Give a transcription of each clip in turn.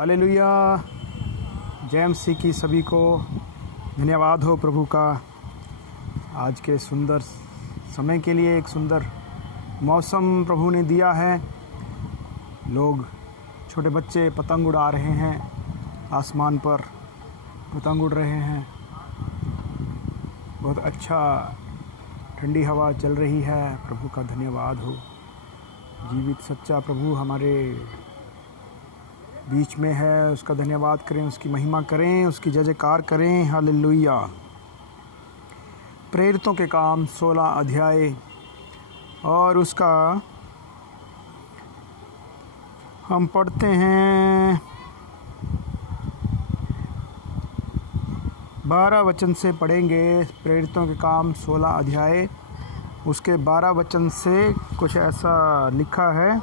Hallelujah. जय मसीह की सभी को धन्यवाद हो प्रभु का आज के सुंदर समय के लिए। एक सुंदर मौसम प्रभु ने दिया है। लोग छोटे बच्चे पतंग उड़ा रहे हैं, आसमान पर पतंग उड़ रहे हैं। बहुत अच्छा ठंडी हवा चल रही है। प्रभु का धन्यवाद हो। जीवित सच्चा प्रभु हमारे बीच में है, उसका धन्यवाद करें, उसकी महिमा करें, उसकी जय जयकार करें। हालेलुया। प्रेरितों के काम 16 अध्याय और उसका हम पढ़ते हैं 12 वचन से पढ़ेंगे। प्रेरितों के काम 16 अध्याय उसके 12 वचन से कुछ ऐसा लिखा है।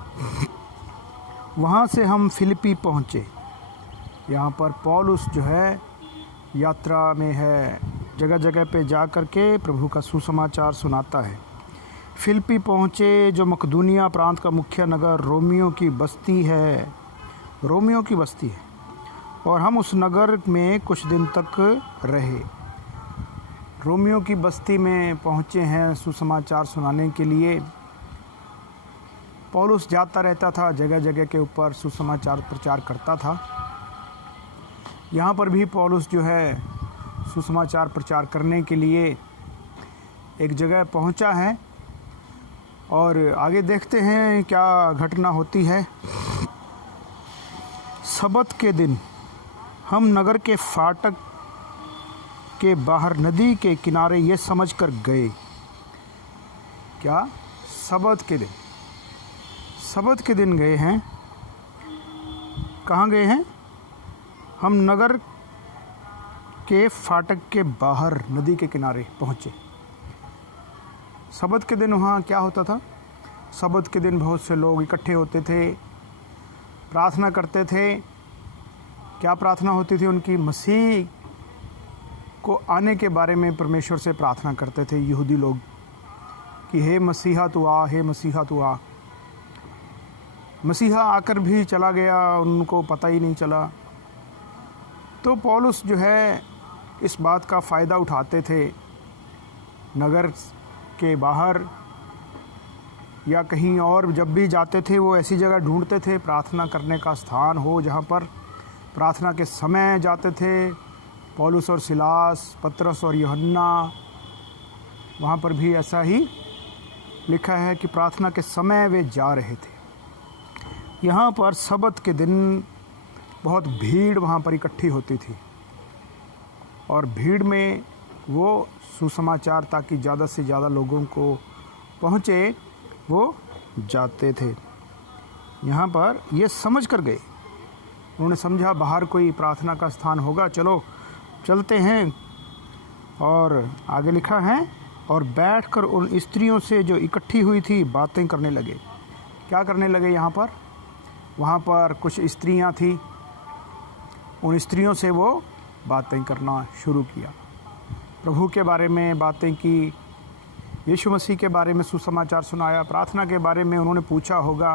वहाँ से हम फिलिपी पहुँचे। यहाँ पर पौलुस जो है यात्रा में है, जगह जगह पे जा कर के प्रभु का सुसमाचार सुनाता है। फिलिपी पहुँचे जो मकदूनिया प्रांत का मुख्य नगर रोमियो की बस्ती है। रोमियो की बस्ती है और हम उस नगर में कुछ दिन तक रहे। रोमियो की बस्ती में पहुँचे हैं सुसमाचार सुनाने के लिए। पौलुस जाता रहता था, जगह जगह के ऊपर सुसमाचार प्रचार करता था। यहाँ पर भी पौलुस जो है सुसमाचार प्रचार करने के लिए एक जगह पहुँचा है और आगे देखते हैं क्या घटना होती है। सबत के दिन हम नगर के फाटक के बाहर नदी के किनारे ये समझकर गए। क्या? सबत के दिन गए हैं। कहाँ गए हैं? हम नगर के फाटक के बाहर नदी के किनारे पहुँचे। सबत के दिन वहाँ क्या होता था? सबत के दिन बहुत से लोग इकट्ठे होते थे, प्रार्थना करते थे। क्या प्रार्थना होती थी उनकी? मसीह को आने के बारे में परमेश्वर से प्रार्थना करते थे यहूदी लोग कि हे मसीहा तू आ, हे मसीहा तू आ। मसीहा आकर भी चला गया, उनको पता ही नहीं चला। तो पौलुस जो है इस बात का फ़ायदा उठाते थे। नगर के बाहर या कहीं और जब भी जाते थे वो ऐसी जगह ढूंढते थे प्रार्थना करने का स्थान हो, जहाँ पर प्रार्थना के समय जाते थे। पौलुस और सिलास, पतरस और यूहन्ना, वहाँ पर भी ऐसा ही लिखा है कि प्रार्थना के समय वे जा रहे थे। यहाँ पर सबत के दिन बहुत भीड़ वहाँ पर इकट्ठी होती थी और भीड़ में वो सुसमाचार ताकि ज़्यादा से ज़्यादा लोगों को पहुँचे वो जाते थे। यहाँ पर ये समझ कर गए, उन्होंने समझा बाहर कोई प्रार्थना का स्थान होगा, चलो चलते हैं। और आगे लिखा है और बैठकर उन स्त्रियों से जो इकट्ठी हुई थी बातें करने लगे। क्या करने लगे? यहाँ पर वहाँ पर कुछ स्त्रियाँ थी, उन स्त्रियों से वो बातें करना शुरू किया। प्रभु के बारे में बातें की, यीशु मसीह के बारे में सुसमाचार सुनाया। प्रार्थना के बारे में उन्होंने पूछा होगा,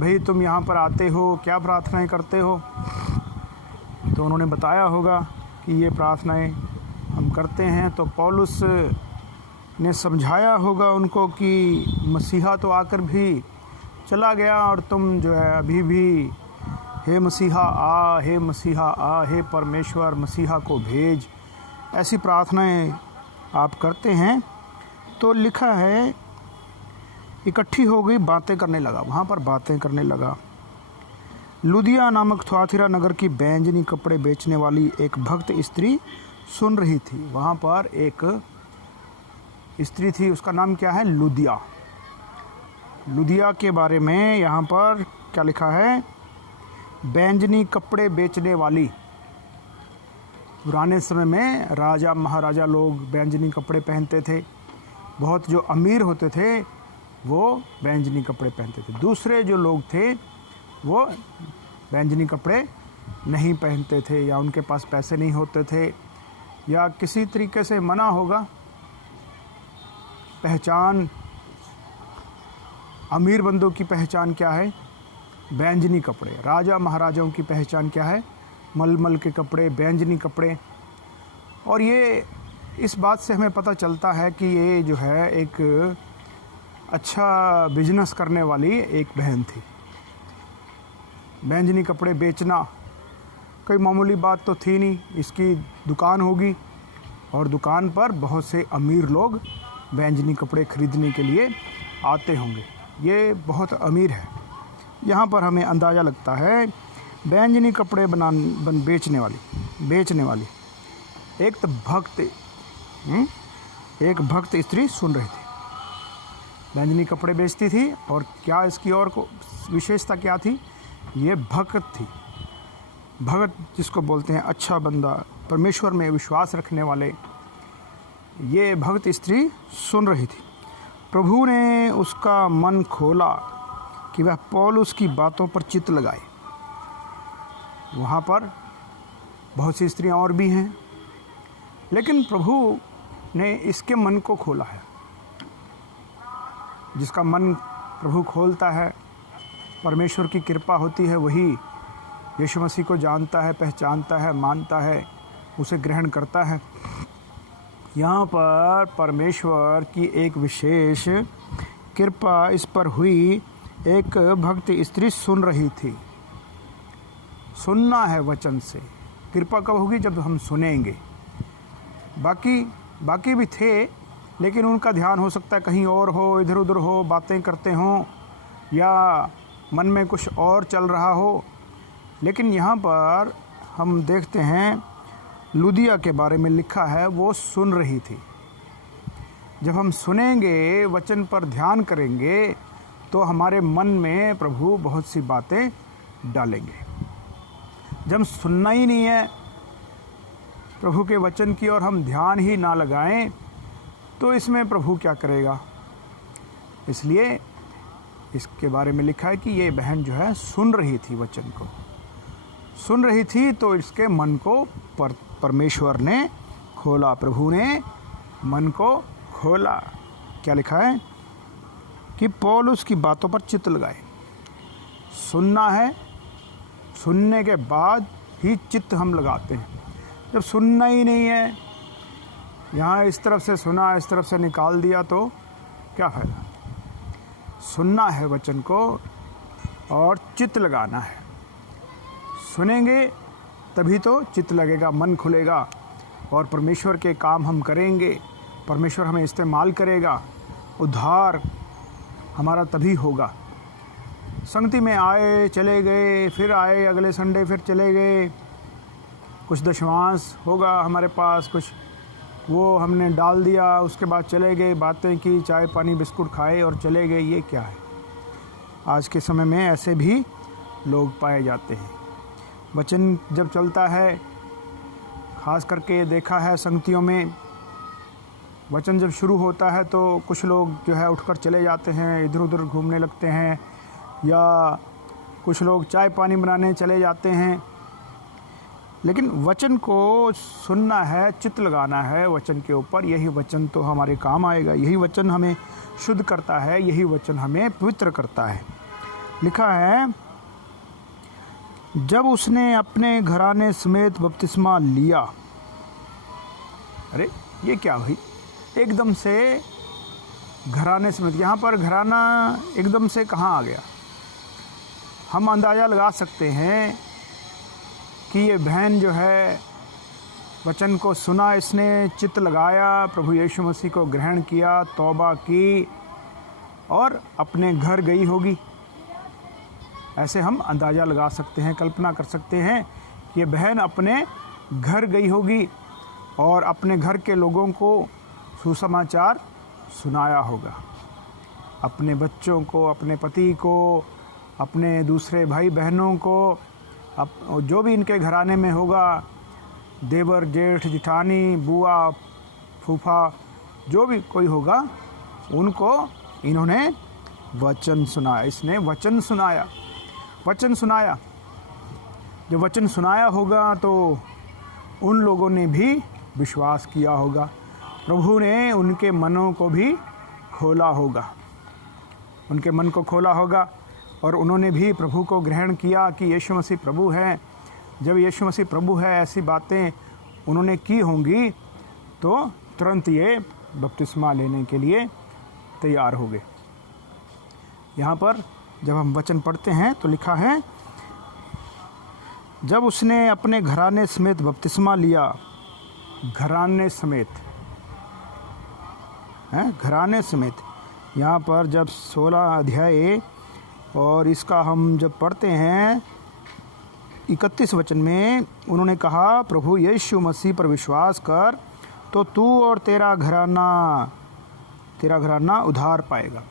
भाई तुम यहाँ पर आते हो, क्या प्रार्थनाएं करते हो? तो उन्होंने बताया होगा कि ये प्रार्थनाएं हम करते हैं। तो पौलुस ने समझाया होगा उनको कि मसीहा तो आकर भी चला गया और तुम जो है अभी भी हे मसीहा आ, हे मसीहा आ, हे परमेश्वर मसीहा को भेज, ऐसी प्रार्थनाएं आप करते हैं। तो लिखा है इकट्ठी हो गई, बातें करने लगा। वहाँ पर बातें करने लगा। लुदिया नामक थुआथिरा नगर की बैंजनी कपड़े बेचने वाली एक भक्त स्त्री सुन रही थी। वहाँ पर एक स्त्री थी, उसका नाम क्या है? लुदिया। लुदिया के बारे में यहाँ पर क्या लिखा है? बैंजनी कपड़े बेचने वाली। पुराने समय में राजा महाराजा लोग बैंजनी कपड़े पहनते थे। बहुत जो अमीर होते थे वो बैंजनी कपड़े पहनते थे। दूसरे जो लोग थे वो बैंजनी कपड़े नहीं पहनते थे, या उनके पास पैसे नहीं होते थे, या किसी तरीके से मना होगा। पहचान, अमीर बंदों की पहचान क्या है? बैंजनी कपड़े। राजा महाराजाओं की पहचान क्या है? मलमल के कपड़े, बैंजनी कपड़े। और ये इस बात से हमें पता चलता है कि ये जो है एक अच्छा बिजनेस करने वाली एक बहन थी। बैंजनी कपड़े बेचना कोई मामूली बात तो थी नहीं। इसकी दुकान होगी और दुकान पर बहुत से अमीर लोग बैंजनी कपड़े खरीदने के लिए आते होंगे। ये बहुत अमीर है। यहाँ पर हमें अंदाज़ा लगता है बैंजनी कपड़े बेचने वाली एक भक्त स्त्री सुन रही थी। बैंजनी कपड़े बेचती थी और क्या इसकी और को विशेषता क्या थी? ये भक्त थी। भगत जिसको बोलते हैं, अच्छा बंदा, परमेश्वर में विश्वास रखने वाले। ये भक्त स्त्री सुन रही थी। प्रभु ने उसका मन खोला कि वह पौलुस की बातों पर चित्त लगाए। वहाँ पर बहुत सी स्त्रियाँ और भी हैं, लेकिन प्रभु ने इसके मन को खोला है। जिसका मन प्रभु खोलता है, परमेश्वर की कृपा होती है, वही यीशु मसीह को जानता है, पहचानता है, मानता है, उसे ग्रहण करता है। यहाँ पर परमेश्वर की एक विशेष कृपा इस पर हुई। एक भक्त स्त्री सुन रही थी। सुनना है वचन से। कृपा कब होगी? जब हम सुनेंगे। बाकी भी थे, लेकिन उनका ध्यान हो सकता है कहीं और हो, इधर उधर हो, बातें करते हों या मन में कुछ और चल रहा हो। लेकिन यहाँ पर हम देखते हैं लुदिया के बारे में लिखा है, वो सुन रही थी। जब हम सुनेंगे, वचन पर ध्यान करेंगे, तो हमारे मन में प्रभु बहुत सी बातें डालेंगे। जब सुनना ही नहीं है प्रभु के वचन की और हम ध्यान ही ना लगाएं, तो इसमें प्रभु क्या करेगा? इसलिए इसके बारे में लिखा है कि ये बहन जो है सुन रही थी, वचन को सुन रही थी, तो इसके मन को परमेश्वर ने खोला। प्रभु ने मन को खोला। क्या लिखा है? कि पौलुस की बातों पर चित्त लगाए। सुनना है, सुनने के बाद ही चित्त हम लगाते हैं। जब सुनना ही नहीं है, यहाँ इस तरफ से सुना, इस तरफ से निकाल दिया, तो क्या फ़ायदा? सुनना है वचन को और चित्त लगाना है। सुनेंगे तभी तो चित्त लगेगा, मन खुलेगा और परमेश्वर के काम हम करेंगे। परमेश्वर हमें इस्तेमाल करेगा। उद्धार हमारा तभी होगा। संगति में आए, चले गए, फिर आए अगले संडे, फिर चले गए, कुछ दशमांश होगा हमारे पास, कुछ वो हमने डाल दिया, उसके बाद चले गए, बातें की, चाय पानी बिस्कुट खाए और चले गए। ये क्या है? आज के समय में ऐसे भी लोग पाए जाते हैं। वचन जब चलता है, ख़ास करके देखा है संगतियों में, वचन जब शुरू होता है तो कुछ लोग जो है उठकर चले जाते हैं, इधर उधर घूमने लगते हैं, या कुछ लोग चाय पानी बनाने चले जाते हैं। लेकिन वचन को सुनना है, चित्त लगाना है वचन के ऊपर। यही वचन तो हमारे काम आएगा। यही वचन हमें शुद्ध करता है, यही वचन हमें पवित्र करता है। लिखा है, जब उसने अपने घराने समेत बपतिस्मा लिया। अरे ये क्या भाई? एकदम से घराने समेत। यहाँ पर घराना एकदम से कहाँ आ गया? हम अंदाज़ा लगा सकते हैं कि ये बहन जो है वचन को सुना, इसने चित्त लगाया, प्रभु यीशु मसीह को ग्रहण किया, तौबा की और अपने घर गई होगी। ऐसे हम अंदाज़ा लगा सकते हैं, कल्पना कर सकते हैं कि ये बहन अपने घर गई होगी और अपने घर के लोगों को सुसमाचार सुनाया होगा। अपने बच्चों को, अपने पति को, अपने दूसरे भाई बहनों को, जो भी इनके घराने में होगा, देवर, जेठ, जिठानी, बुआ, फूफा, जो भी कोई होगा, उनको इन्होंने वचन सुनाया। इसने वचन सुनाया। जब वचन सुनाया होगा तो उन लोगों ने भी विश्वास किया होगा। प्रभु ने उनके मनों को भी खोला होगा, उनके मन को खोला होगा और उन्होंने भी प्रभु को ग्रहण किया कि यीशु मसीह प्रभु है। जब यीशु मसीह प्रभु है ऐसी बातें उन्होंने की होंगी तो तुरंत ये बपतिस्मा लेने के लिए तैयार हो गए। यहाँ पर जब हम वचन पढ़ते हैं तो लिखा है, जब उसने अपने घराने समेत बपतिस्मा लिया। घराने समेत है, घराने समेत। यहाँ पर जब 16 अध्याय और इसका हम जब पढ़ते हैं 31 वचन में, उन्होंने कहा, प्रभु यीशु मसीह पर विश्वास कर तो तू और तेरा घराना उद्धार पाएगा।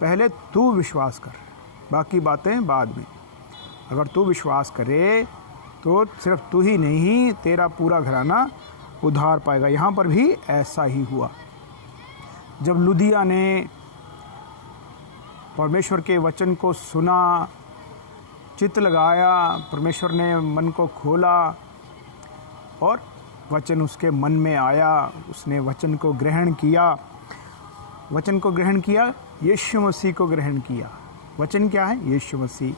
पहले तू विश्वास कर, बाकी बातें बाद में। अगर तू विश्वास करे तो सिर्फ तू ही नहीं, तेरा पूरा घराना उद्धार पाएगा। यहाँ पर भी ऐसा ही हुआ। जब लुदिया ने परमेश्वर के वचन को सुना, चित्त लगाया, परमेश्वर ने मन को खोला और वचन उसके मन में आया, उसने वचन को ग्रहण किया। वचन को ग्रहण किया, यीशु मसीह को ग्रहण किया। वचन क्या है? यीशु मसीह,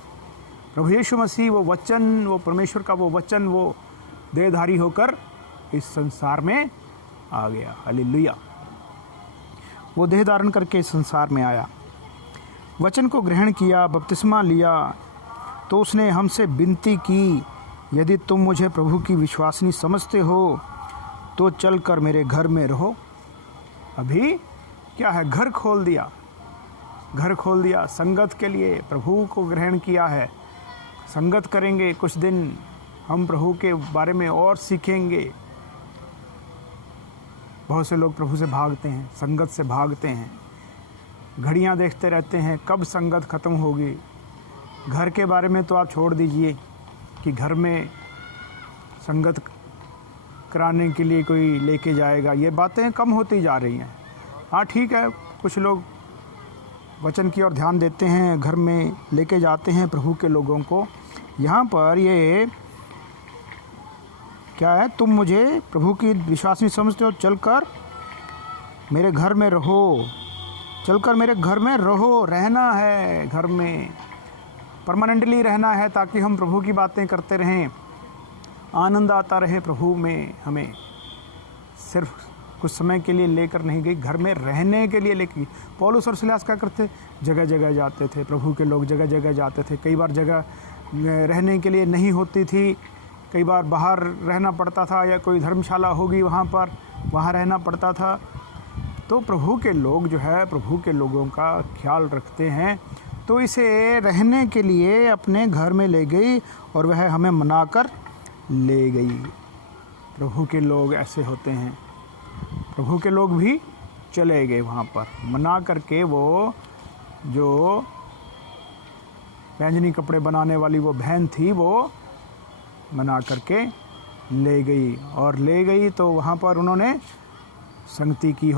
प्रभु यीशु मसीह। वो वचन, वो परमेश्वर का वो वचन, वो देहधारी होकर इस संसार में आ गया। हालेलुया। वो देह धारण करके इस संसार में आया, वचन को ग्रहण किया, बपतिस्मा लिया। तो उसने हमसे विनती की, यदि तुम मुझे प्रभु की विश्वासनी समझते हो तो चल कर मेरे घर में रहो। अभी क्या है? घर खोल दिया, घर खोल दिया संगत के लिए। प्रभु को ग्रहण किया है, संगत करेंगे। कुछ दिन हम प्रभु के बारे में और सीखेंगे। बहुत से लोग प्रभु से भागते हैं, संगत से भागते हैं, घड़ियां देखते रहते हैं कब संगत ख़त्म होगी। घर के बारे में तो आप छोड़ दीजिए कि घर में संगत कराने के लिए कोई लेके जाएगा, ये बातें कम होती जा रही हैं। हाँ ठीक है, कुछ लोग वचन की ओर ध्यान देते हैं, घर में लेके जाते हैं प्रभु के लोगों को। यहाँ पर ये क्या है? तुम मुझे प्रभु की विश्वास नहीं समझते हो, चलकर मेरे घर में रहो। चलकर मेरे घर में रहो, रहना है घर में, परमानेंटली रहना है, ताकि हम प्रभु की बातें करते रहें, आनंद आता रहे प्रभु में। हमें सिर्फ कुछ समय के लिए लेकर नहीं गई, घर में रहने के लिए लेकर। पौलुस और सिलास क्या करते? जगह जगह जाते थे, प्रभु के लोग जगह जगह जाते थे। कई बार जगह रहने के लिए नहीं होती थी, कई बार बाहर रहना पड़ता था, या कोई धर्मशाला होगी वहाँ पर, वहाँ रहना पड़ता था। तो प्रभु के लोग जो है, प्रभु के लोगों का ख्याल रखते हैं। तो इसे रहने के लिए अपने घर में ले गई और वह हमें मनाकर ले गई। प्रभु के लोग ऐसे होते हैं। प्रभु के लोग भी चले गए वहाँ पर, मना करके। वो जो बैंजनी कपड़े बनाने वाली वो बहन थी, वो मना करके ले गई। और ले गई तो वहाँ पर उन्होंने संगति की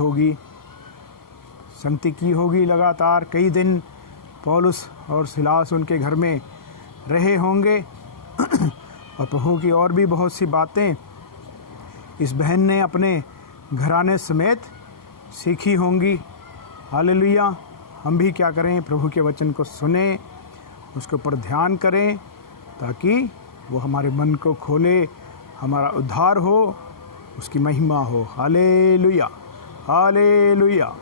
होगी लगातार। कई दिन पौलुस और सिलास उनके घर में रहे होंगे और प्रभु की और भी बहुत सी बातें इस बहन ने अपने घराने समेत सीखी होंगी। हालेलुया। हम भी क्या करें? प्रभु के वचन को सुने, उसके ऊपर ध्यान करें, ताकि वो हमारे मन को खोले, हमारा उद्धार हो, उसकी महिमा हो। Hallelujah, hallelujah.